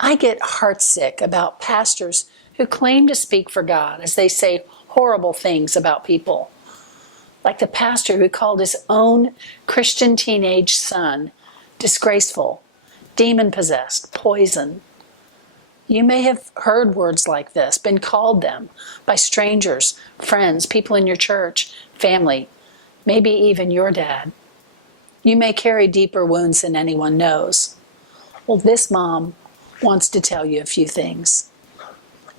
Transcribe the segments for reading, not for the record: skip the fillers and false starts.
I get heartsick about pastors who claim to speak for God as they say horrible things about people. Like the pastor who called his own Christian teenage son disgraceful, demon-possessed, poison. You may have heard words like this, been called them by strangers, friends, people in your church, family, maybe even your dad. You may carry deeper wounds than anyone knows. Well, this mom wants to tell you a few things.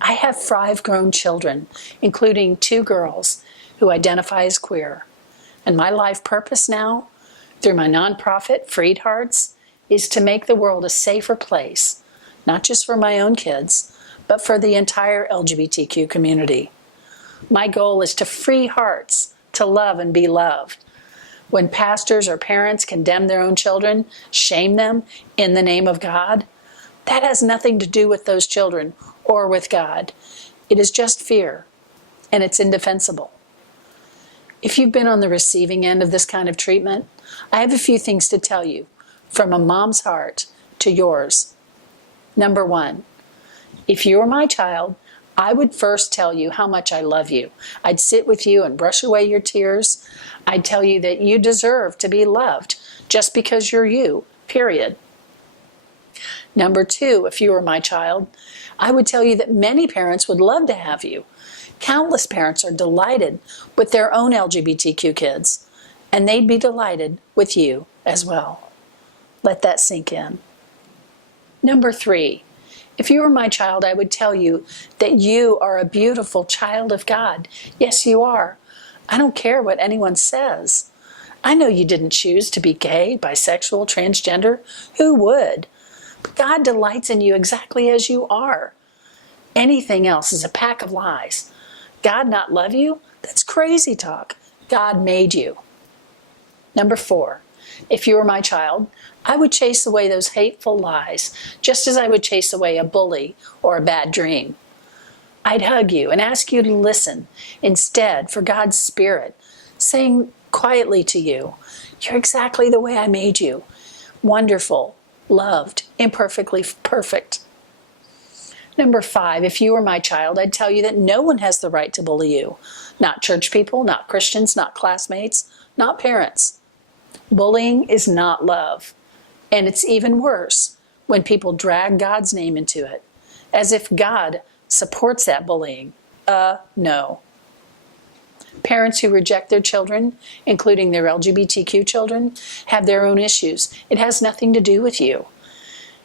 I have 5 grown children, including 2 girls who identify as queer. And my life purpose now, through my nonprofit, FreedHearts, is to make the world a safer place, not just for my own kids, but for the entire LGBTQ community. My goal is to free hearts to love and be loved. When pastors or parents condemn their own children, shame them in the name of God, that has nothing to do with those children or with God. It is just fear, and it's indefensible. If you've been on the receiving end of this kind of treatment, I have a few things to tell you from a mom's heart to yours. Number 1, if you were my child, I would first tell you how much I love you. I'd sit with you and brush away your tears. I'd tell you that you deserve to be loved just because you're you, period. Number 2, if you were my child, I would tell you that many parents would love to have you. Countless parents are delighted with their own LGBTQ kids, and they'd be delighted with you as well. Let that sink in. Number 3, if you were my child, I would tell you that you are a beautiful child of God. Yes, you are. I don't care what anyone says. I know you didn't choose to be gay, bisexual, transgender. Who would? But God delights in you exactly as you are. Anything else is a pack of lies. God not love you? That's crazy talk. God made you. Number 4, if you were my child, I would chase away those hateful lies, just as I would chase away a bully or a bad dream. I'd hug you and ask you to listen instead for God's Spirit, saying quietly to you, you're exactly the way I made you. Wonderful, loved, imperfectly perfect. Number 5, if you were my child, I'd tell you that no one has the right to bully you. Not church people, not Christians, not classmates, not parents. Bullying is not love. And it's even worse when people drag God's name into it, as if God supports that bullying. No. Parents who reject their children, including their LGBTQ children, have their own issues. It has nothing to do with you.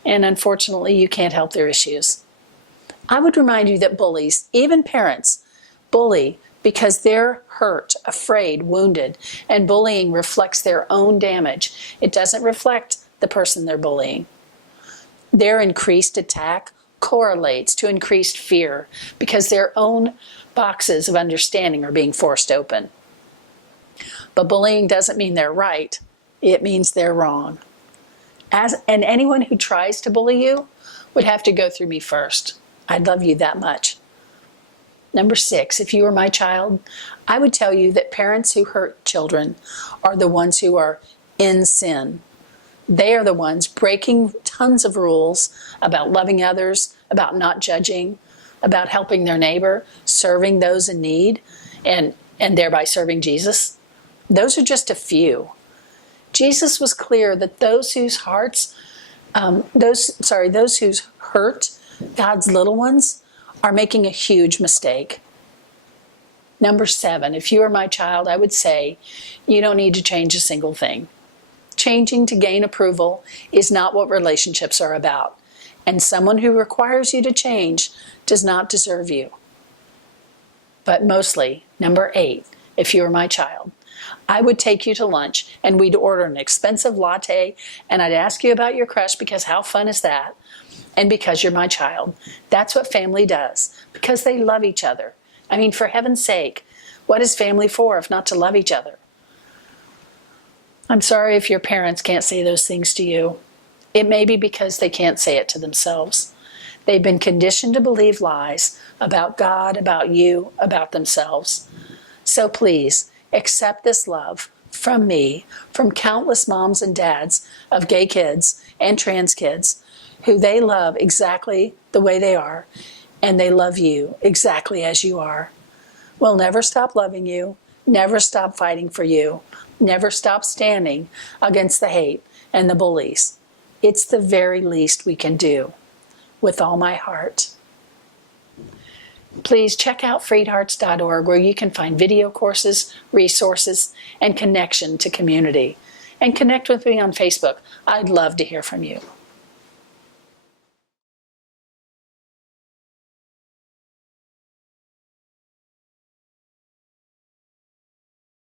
And unfortunately, you can't help their issues. I would remind you that bullies, even parents, bully because they're hurt, afraid, wounded, and bullying reflects their own damage. It doesn't reflect the person they're bullying. Their increased attack correlates to increased fear because their own boxes of understanding are being forced open. But bullying doesn't mean they're right. It means they're wrong. And anyone who tries to bully you would have to go through me first. I'd love you that much. Number 6, if you were my child, I would tell you that parents who hurt children are the ones who are in sin. They are the ones breaking tons of rules about loving others, about not judging, about helping their neighbor, serving those in need, and thereby serving Jesus. Those are just a few. Jesus was clear that those whose hearts, those whose hurt God's little ones are making a huge mistake. Number 7, if you were my child, I would say you don't need to change a single thing. Changing to gain approval is not what relationships are about. And someone who requires you to change does not deserve you. But mostly, number 8, if you were my child, I would take you to lunch and we'd order an expensive latte and I'd ask you about your crush because how fun is that? And because you're my child. That's what family does, because they love each other. I mean, for heaven's sake, what is family for if not to love each other? I'm sorry if your parents can't say those things to you. It may be because they can't say it to themselves. They've been conditioned to believe lies about God, about you, about themselves. So please, accept this love from me, from countless moms and dads of gay kids and trans kids who they love exactly the way they are, and they love you exactly as you are. We'll never stop loving you, never stop fighting for you, never stop standing against the hate and the bullies. It's the very least we can do, with all my heart. Please check out freedhearts.org, where you can find video courses, resources, and connection to community. And connect with me on Facebook. I'd love to hear from you.